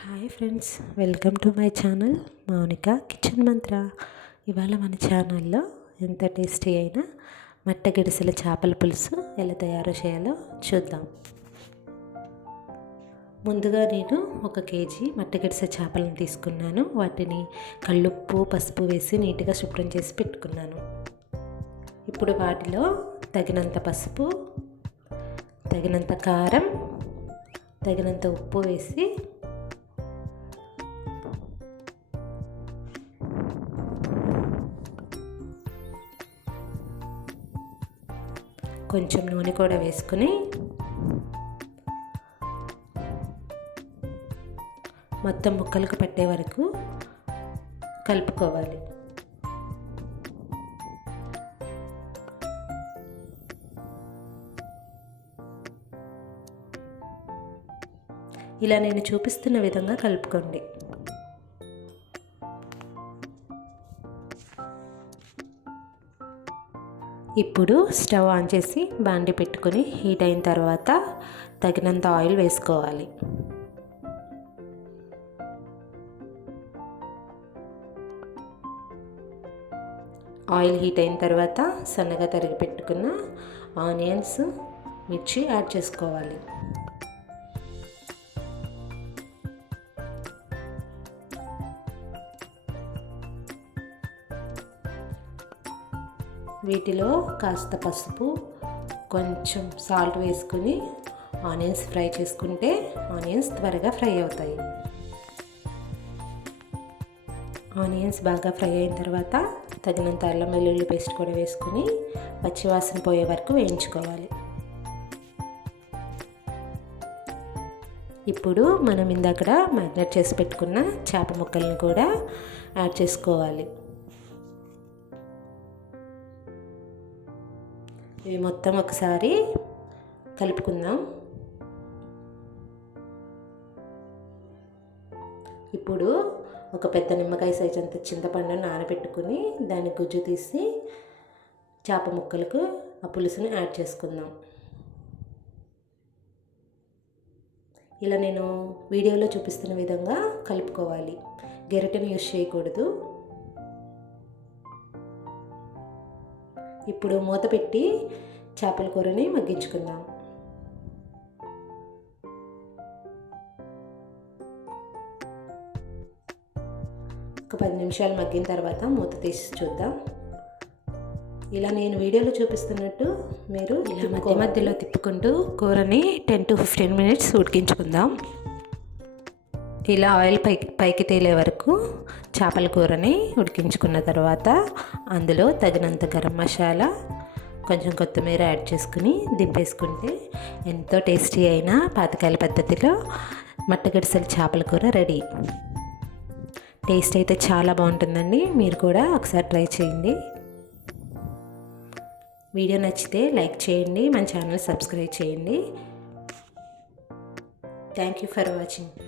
Hi friends welcome to my channel Mounika kitchen mantra. ఇవాళ మన ఛానల్లో ఎంత టేస్టీ అయినా మట్ట గిడిసెల చేపల పులుసు ఎలా తయారు చేయాలో చూద్దాం. ముందుగా నేను ఒక కేజీ మట్టగిడిసె చేపలను తీసుకున్నాను. వాటిని కళ్ళుప్పు పసుపు వేసి నీట్గా శుభ్రం చేసి పెట్టుకున్నాను. ఇప్పుడు వాటిలో తగినంత పసుపు తగినంత కారం తగినంత ఉప్పు వేసి కొంచెం నూనె కూడా వేసుకుని మొత్తం ముక్కలకు పట్టే వరకు కలుపుకోవాలి. ఇలా నేను చూపిస్తున్న విధంగా కలుపుకోండి. ఇప్పుడు స్టవ్ ఆన్ చేసి బాండి పెట్టుకొని హీట్ అయిన తర్వాత తగినంత ఆయిల్ వేసుకోవాలి. ఆయిల్ హీట్ అయిన తర్వాత సన్నగా తరిగి పెట్టుకున్న ఆనియన్స్ మిర్చి యాడ్ చేసుకోవాలి. వీటిలో కాస్త పసుపు కొంచెం సాల్ట్ వేసుకుని ఆనియన్స్ ఫ్రై చేసుకుంటే ఆనియన్స్ త్వరగా ఫ్రై అవుతాయి. ఆనియన్స్ బాగా ఫ్రై అయిన తర్వాత తగినంత అల్లం వెల్లుల్లి పేస్ట్ కూడా వేసుకుని పచ్చివాసన పోయే వరకు వేయించుకోవాలి. ఇప్పుడు మనం ఇందాక మ్యాగ్నెట్ చేసి పెట్టుకున్న చేప ముక్కల్ని కూడా యాడ్ చేసుకోవాలి. ఇవి మొత్తం ఒకసారి కలుపుకుందాం. ఇప్పుడు ఒక పెద్ద నిమ్మకాయ సైజు అంత చింతపండు నానబెట్టుకుని దాని గుజ్జు తీసి చేప ముక్కలకు ఆ పులుసుని యాడ్ చేసుకుందాం. ఇలా నేను వీడియోలో చూపిస్తున్న విధంగా కలుపుకోవాలి. గెరటను యూస్ చేయకూడదు. ఇప్పుడు మూత పెట్టి చేపల కూరని మగ్గించుకుందాం. ఒక పది నిమిషాలు మగ్గిన తర్వాత మూత తీసి చూద్దాం. ఇలా నేను వీడియోలో చూపిస్తున్నట్టు మీరు ఇలా మధ్య మధ్యలో తిప్పుకుంటూ కూరని టెన్ టు ఫిఫ్టీన్ మినిట్స్ ఉడికించుకుందాం. ఇలా ఆయిల్ పైకి పైకి తేలే వరకు చేపల కూరని ఉడికించుకున్న తర్వాత అందులో తగినంత గరం మసాలా కొంచెం కొత్తిమీర యాడ్ చేసుకుని దింపేసుకుంటే ఎంతో టేస్టీ అయిన పాతకాయల పద్ధతిలో మట్టగడిసెల చేపల కూర రెడీ. టేస్ట్ అయితే చాలా బాగుంటుందండి. మీరు కూడా ఒకసారి ట్రై చేయండి. వీడియో నచ్చితే లైక్ చేయండి. మన ఛానల్ సబ్స్క్రైబ్ చేయండి. Thank you for watching.